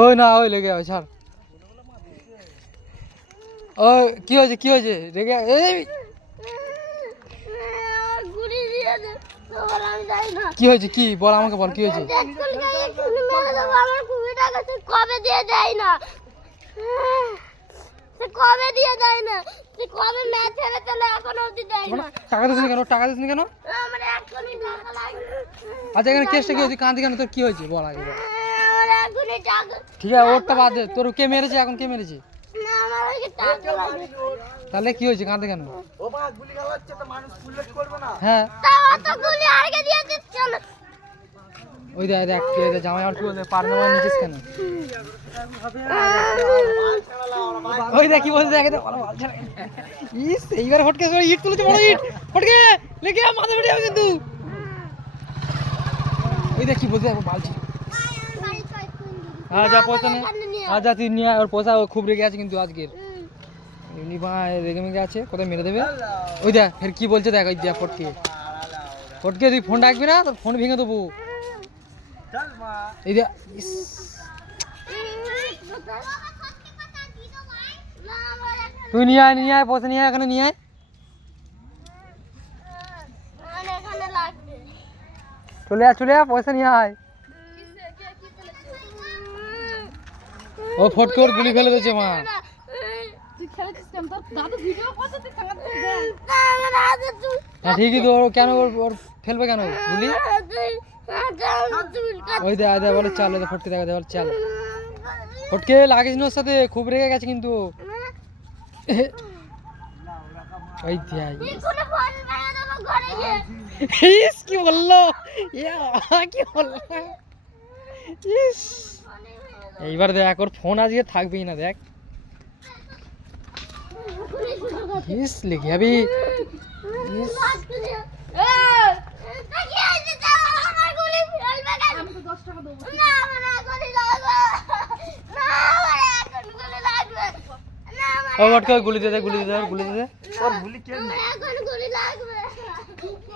ওই না ওই লেগে যাবে ছাড়। ওই কি হয়েছে রেগে এই কি হয়েছে কি বল আমাকে বল কি হয়েছে? কবে দিয়ে দেয় না কবে দিয়ে দেয় না কবে ম্যাচ খেলে চলে এখন অবধি দেয় না। টাকা দিসনি কেন আমার এখনই টাকা লাগবে। আচ্ছা এখানে কেসটা কি হয়েছে কাঁদি কেন তোর কি হয়েছে বল আগে বল। আমার এখনই টাকা। ঠিক আছে ওরটা বাদ দে তোর কে মেরেছে এখন কে মেরেছে? না আমার আগে টাকা লাগবে। তাহলে কি হয়েছে কাঁদে কেন? ও মা গুলি চালাচ্ছে তো মানুষ পুলিশ করবে না। হ্যাঁ তাও অত গুলি আগে দিয়ে দিচ্ছ না। ওই দেখ জামাই আর কি বলতে পার না নিচিস কেন? ওই দেখ কি বলছে দেখে তো ভালো বল ছাড়া। ইস এইবার ফটকে ইট তুলেছে বড় ইট ফটকে লেগে মাথা ফেটে যাবে কিন্তু। ওই দেখ কি বলছে বালছি। হ্যাঁ যা পয়সা নে যা তুই নিয়ে ওর পয়সা খুব রেগে আছে কিন্তু আজকের এমনি রেগে মেগে আছে কোথায় মেরে দেবে। ওই দেখ ফের কি বলছে দেখ ওই দেখ ফটকে তুই ফোন রাখবি না তোর ফোন ভেঙে দেবো। এই দেখ ইস তুই নিয়ে আয় পয়সা নিয়ে আয় এখানে নিয়ে আয়। চলে আয় পয়সা নিয়ে আয়। ও ফটকে ওর গুলি ফেলে দিয়েছে মা। হ্যাঁ ঠিকই তো কেন ওর ফেলবে কেন গুলি? ওই দে বলে চাল ফটকে দেখা বলে চাল ফটকে লাগিস না ওর সাথে খুব রেগে গেছে কিন্তু। ওই কি বললো কি বললো এইবার দেখ ওর ফোন আজকে থাকবেই না দেখ লিখে যাবি। ও ফটকে গুলি দে ওর গুলি কে